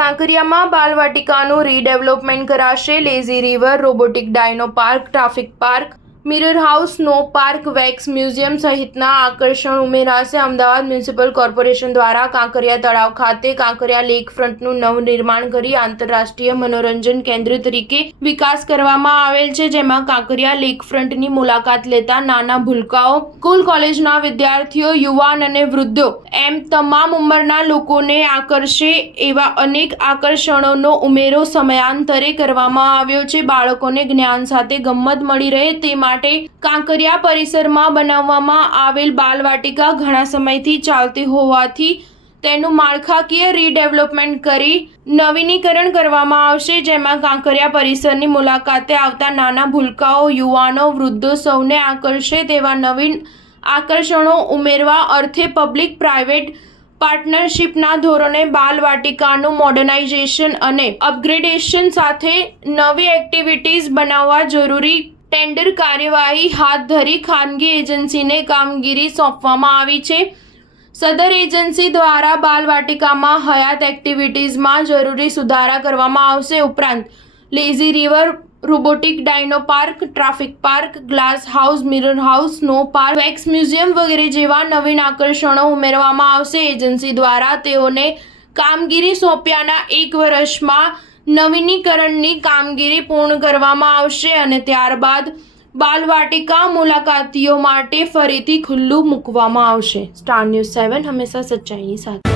કાંકરિયામાં બાલવાટિકાનું રીડેવલપમેન્ટ કરાશે। Lazy river, robotic dino park, traffic park, mirror house, snow park, wax museum સહિતના આકર્ષણ ઉમેરાશે। અમદાવાદ મ્યુનિસિપલ કોર્પોરેશન દ્વારા કાંકરિયા તળાવ ખાતે કાંકરિયા લેક ફ્રન્ટનું નવનિર્માણ કરી આંતરરાષ્ટ્રીય મનોરંજન કેન્દ્ર તરીકે વિકાસ કરવામાં આવેલ છે, જેમાં કાંકરિયા લેક ફ્રન્ટની મુલાકાત લેતા નાના ભૂલકાઓ, સ્કૂલ કોલેજના વિદ્યાર્થીઓ, યુવાન અને વૃદ્ધો એમ તમામ ઉંમરના લોકોને આકર્ષે એવા અનેક આકર્ષણોનો ઉમેરો સમયાંતરે કરવામાં આવ્યો છે। બાળકોને જ્ઞાન સાથે ગમ્મત મળી રહે તે માટે કાંકરિયા પરિસરમાં બનાવવામાં આવેલ બાલવાટિકા ઘણા સમયથી ચાલતી હોવાથી તેનું માળખાકીય રીડેવલપમેન્ટ કરી નવીનીકરણ કરવામાં આવશે, જેમાં કાંકરિયા પરિસરની મુલાકાતે આવતા નાના ભૂલકાઓ, યુવાનો, વૃદ્ધો સૌને આકર્ષે તેવા નવીન આકર્ષણો ઉમેરવા અર્થે પબ્લિક પ્રાઇવેટ પાર્ટનરશિપના ધોરણે બાલવાટિકાનું મોડર્નાઇઝેશન અને અપગ્રેડેશન સાથે નવી એક્ટિવિટીઝ બનાવવા જરૂરી ટેન્ડર કાર્યવાહી હાથ ધરી ખાનગી એજન્સીને કામગીરી સોંપવામાં આવી છે। સદર એજન્સી દ્વારા બાલવાટિકામાં હયાત એક્ટિવિટીઝમાં જરૂરી સુધારા કરવામાં આવશે। ઉપરાંત lazy river, robotic dino park, traffic park, glass house, mirror house, snow park, wax museum વગેરે જેવા નવીન આકર્ષણો ઉમેરવામાં આવશે। એજન્સી દ્વારા તેઓને કામગીરી સોંપ્યાના 1 વર્ષમાં નવીનીકરણની કામગીરી પૂર્ણ કરવામાં આવશે અને ત્યારબાદ બાલવાટિકા મુલાકાતીઓ માટે ફરીથી ખુલ્લું મૂકવામાં આવશે। સ્ટાર ન્યૂઝ 7 હંમેશા સચ્ચાઈની સાથે।